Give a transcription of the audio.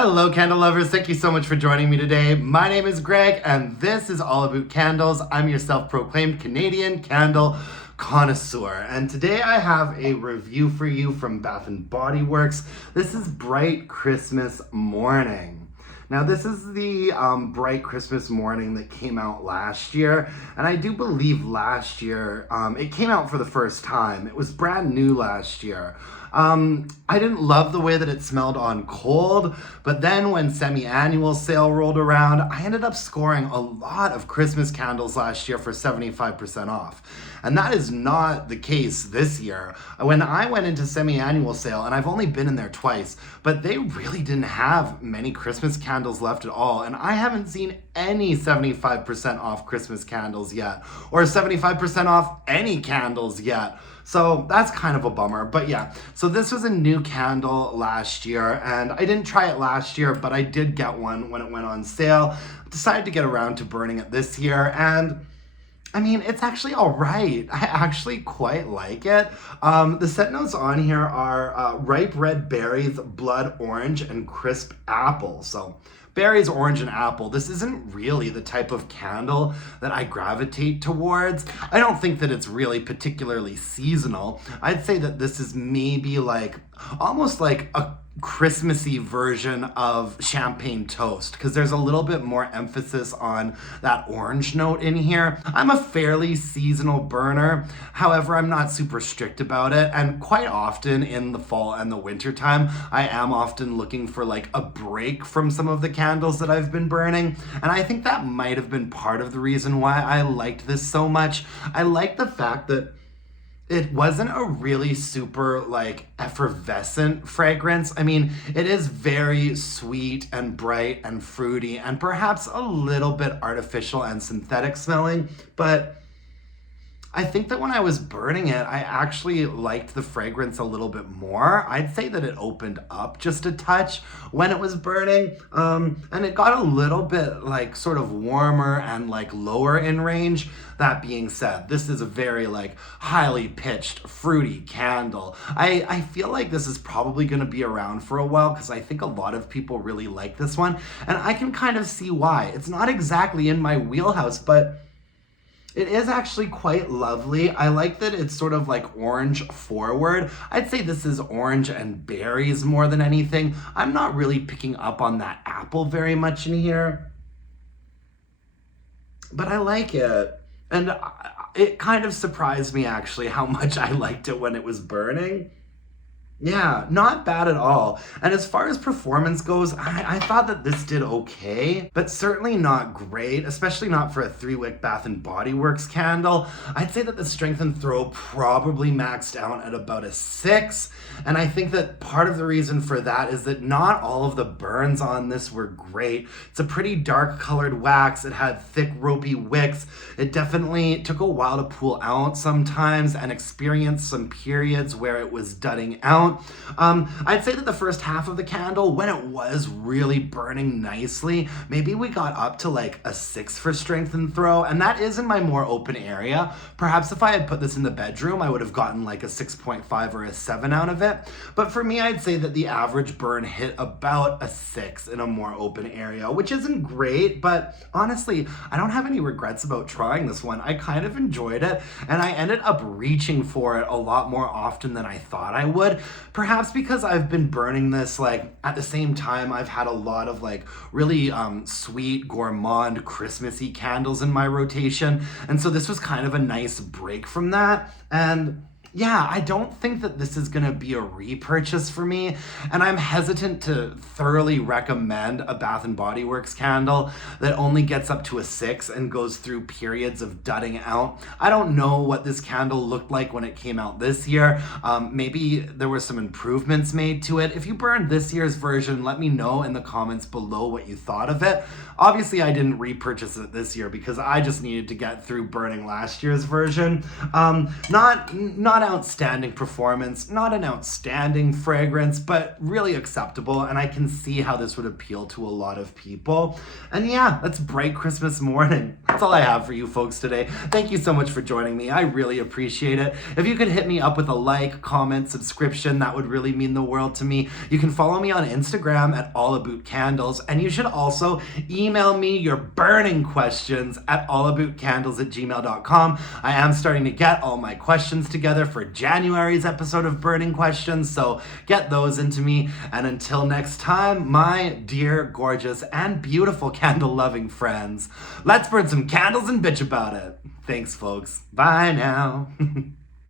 Hello candle lovers, thank you so much for joining me today. My name is Greg and this is all about candles. I'm your self-proclaimed Canadian candle connoisseur, and today I have a review for you from Bath & Body Works. This is Bright Christmas Morning. Now this is the Bright Christmas Morning that came out last year, and I do believe last year it came out for the first time. It was brand new last year. I didn't love the way that it smelled on cold, but then when semi-annual sale rolled around, I ended up scoring a lot of Christmas candles last year for 75% off. And that is not the case this year. When I went into semi-annual sale, and I've only been in there twice, but they really didn't have many Christmas candles left at all. And I haven't seen any 75% off Christmas candles yet, or 75% off any candles yet. So that's kind of a bummer, but yeah. So this was a new candle last year, and I didn't try it last year, but I did get one when it went on sale. Decided to get around to burning it this year, and I mean, it's actually all right. I actually quite like it. The scent notes on here are ripe red berries, blood orange, and crisp apple. So berries, orange, and apple. This isn't really the type of candle that I gravitate towards. I don't think that it's really particularly seasonal. I'd say that this is maybe like, almost like a Christmassy version of champagne toast, because there's a little bit more emphasis on that orange note in here. I'm a fairly seasonal burner. However, I'm not super strict about it, and quite often in the fall and the winter time, I am often looking for like a break from some of the candles that I've been burning, and I think that might have been part of the reason why I liked this so much. I like the fact that it wasn't a really super like effervescent fragrance. I mean, it is very sweet and bright and fruity and perhaps a little bit artificial and synthetic smelling, but I think that when I was burning it, I actually liked the fragrance a little bit more. I'd say that it opened up just a touch when it was burning, and it got a little bit like sort of warmer and like lower in range. That being said, this is a very like highly pitched, fruity candle. I feel like this is probably gonna be around for a while because I think a lot of people really like this one, and I can kind of see why. It's not exactly in my wheelhouse, but it is actually quite lovely. I like that it's sort of like orange forward. I'd say this is orange and berries more than anything. I'm not really picking up on that apple very much in here, but I like it. And it kind of surprised me actually how much I liked it when it was burning. Yeah, not bad at all. And as far as performance goes, I thought that this did okay, but certainly not great, especially not for a 3-wick Bath & Body Works candle. I'd say that the strength and throw probably maxed out at about a 6, and I think that part of the reason for that is that not all of the burns on this were great. It's a pretty dark colored wax. It had thick ropey wicks. It definitely took a while to pull out sometimes and experienced some periods where it was dudding out. I'd say that the first half of the candle, when it was really burning nicely, maybe we got up to like a 6 for strength and throw, and that is in my more open area. Perhaps if I had put this in the bedroom, I would have gotten like a 6.5 or a 7 out of it. But for me, I'd say that the average burn hit about a 6 in a more open area, which isn't great, but honestly, I don't have any regrets about trying this one. I kind of enjoyed it, and I ended up reaching for it a lot more often than I thought I would. Perhaps because I've been burning this like at the same time I've had a lot of like really sweet, gourmand, Christmassy candles in my rotation. And so this was kind of a nice break from that. And yeah, I don't think that this is gonna be a repurchase for me, and I'm hesitant to thoroughly recommend a Bath & Body Works candle that only gets up to a 6 and goes through periods of dudding out. I don't know what this candle looked like when it came out this year. Maybe there were some improvements made to it. If you burned this year's version, let me know in the comments below what you thought of it. Obviously, I didn't repurchase it this year because I just needed to get through burning last year's version. Not not outstanding performance, not an outstanding fragrance, but really acceptable. And I can see how this would appeal to a lot of people. And yeah, that's bright Christmas morning. That's all I have for you folks today. Thank you so much for joining me. I really appreciate it. If you could hit me up with a like, comment, subscription, that would really mean the world to me. You can follow me on Instagram at allabootcandles, and you should also email me your burning questions at allabootcandles@gmail.com. I am starting to get all my questions together for January's episode of Burning Questions, so get those into me. And until next time, my dear, gorgeous, and beautiful candle-loving friends, let's burn some candles and bitch about it. Thanks, folks. Bye now.